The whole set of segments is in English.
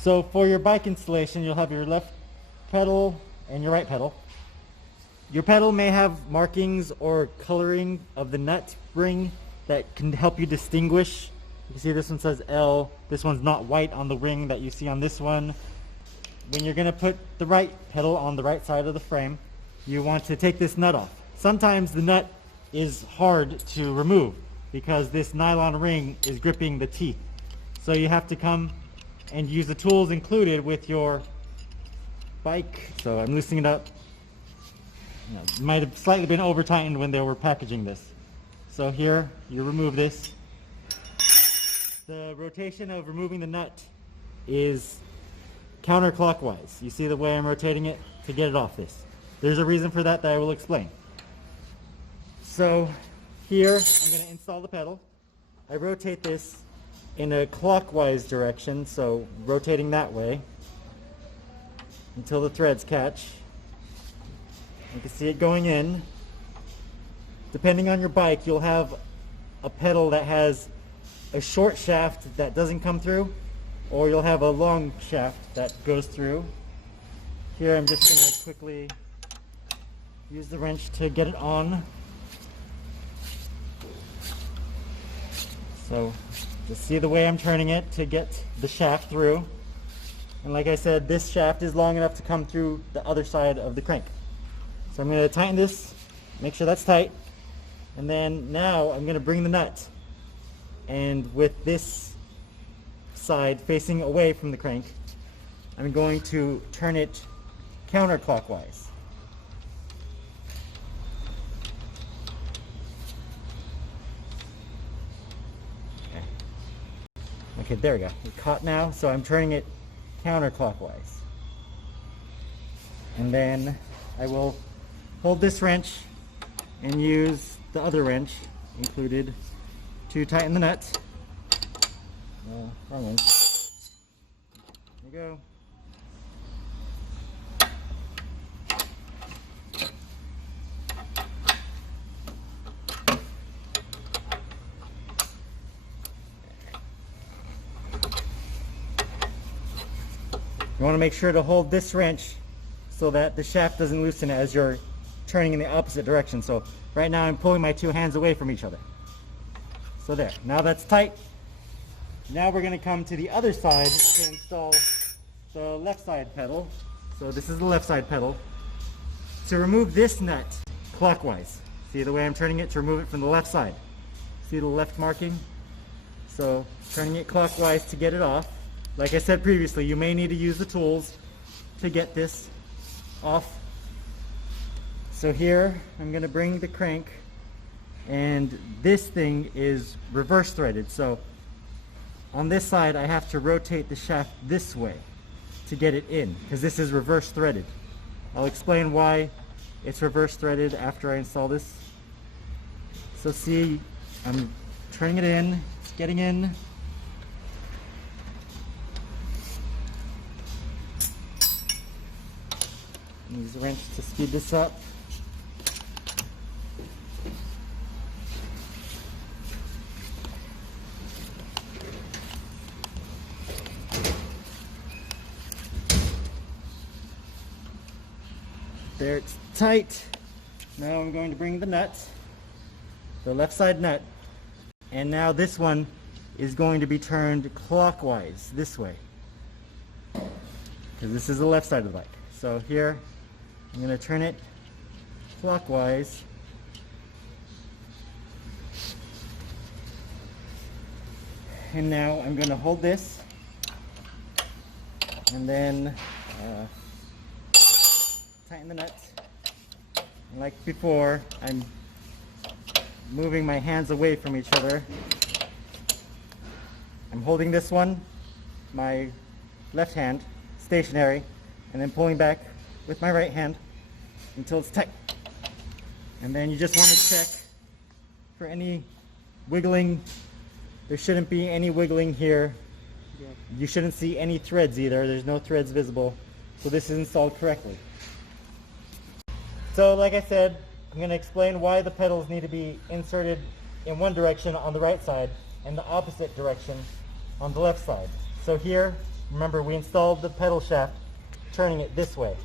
So for your bike installation, you'll have your left pedal and your right pedal. Your pedal may have markings or coloring of the nut ring that can help you distinguish. You can see this one says L. This one's not white on the ring that you see on this one. When you're going to put the right pedal on the right side of the frame, you want to take this nut off. Sometimes the nut is hard to remove because this nylon ring is gripping the teeth. So you have to come and use the tools included with your bike. So I'm loosening it up. It might have slightly been over tightened when they were packaging this. So here, you remove this. The rotation of removing the nut is counterclockwise. You see the way I'm rotating it to get it off this. There's a reason for that I will explain. So here, I'm going to install the pedal. I rotate this in a clockwise direction, so rotating that way until the threads catch. You can see it going in. Depending on your bike, you'll have a pedal that has a short shaft that doesn't come through, or you'll have a long shaft that goes through. Here I'm just going to quickly use the wrench to get it on. So just see the way I'm turning it to get the shaft through. And like I said, this shaft is long enough to come through the other side of the crank. So I'm going to tighten this, make sure that's tight, and then now I'm going to bring the nut, and with this side facing away from the crank, I'm going to turn it counterclockwise. Okay, there we go. It's caught now, so I'm turning it counterclockwise. And then I will hold this wrench and use the other wrench included to tighten the nut. Wrong wrench. There you go. You want to make sure to hold this wrench so that the shaft doesn't loosen as you're turning in the opposite direction. So right now I'm pulling my two hands away from each other. So there, now that's tight. Now we're going to come to the other side to install the left side pedal. So this is the left side pedal. To remove this nut clockwise, see the way I'm turning it to remove it from the left side. See the left marking? So turning it clockwise to get it off. Like I said previously, you may need to use the tools to get this off. So here I'm going to bring the crank, and this thing is reverse threaded. So on this side I have to rotate the shaft this way to get it in, because this is reverse threaded. I'll explain why it's reverse threaded after I install this. So see, I'm turning it in, it's getting in. Use the wrench to speed this up. There, it's tight. Now I'm going to bring the nut, the left side nut, and now this one is going to be turned clockwise this way, because this is the left side of the bike. So here I'm going to turn it clockwise. And now I'm going to hold this and then tighten the nuts. And like before, I'm moving my hands away from each other. I'm holding this one, my left hand, stationary, and then pulling back with my right hand until it's tight. And then you just want to check for any wiggling. There shouldn't be any wiggling here. You shouldn't see any threads either. There's no threads visible. So this is installed correctly. So like I said, I'm going to explain why the pedals need to be inserted in one direction on the right side and the opposite direction on the left side. So here remember we installed the pedal shaft turning it this way.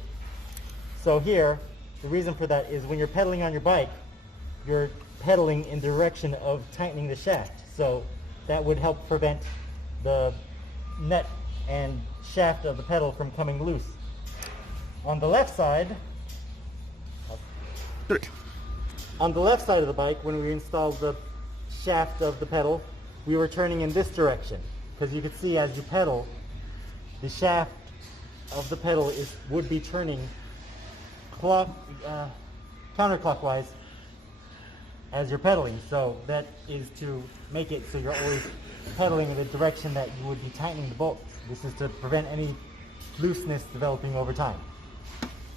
So here, the reason for that is when you're pedaling on your bike, you're pedaling in the direction of tightening the shaft. So that would help prevent the nut and shaft of the pedal from coming loose. On the left side, on the left side of the bike, when we installed the shaft of the pedal, we were turning in this direction, because you can see as you pedal, the shaft of the pedal would be turning counterclockwise as you're pedaling. So that is to make it so you're always pedaling in the direction that you would be tightening the bolts. This is to prevent any looseness developing over time.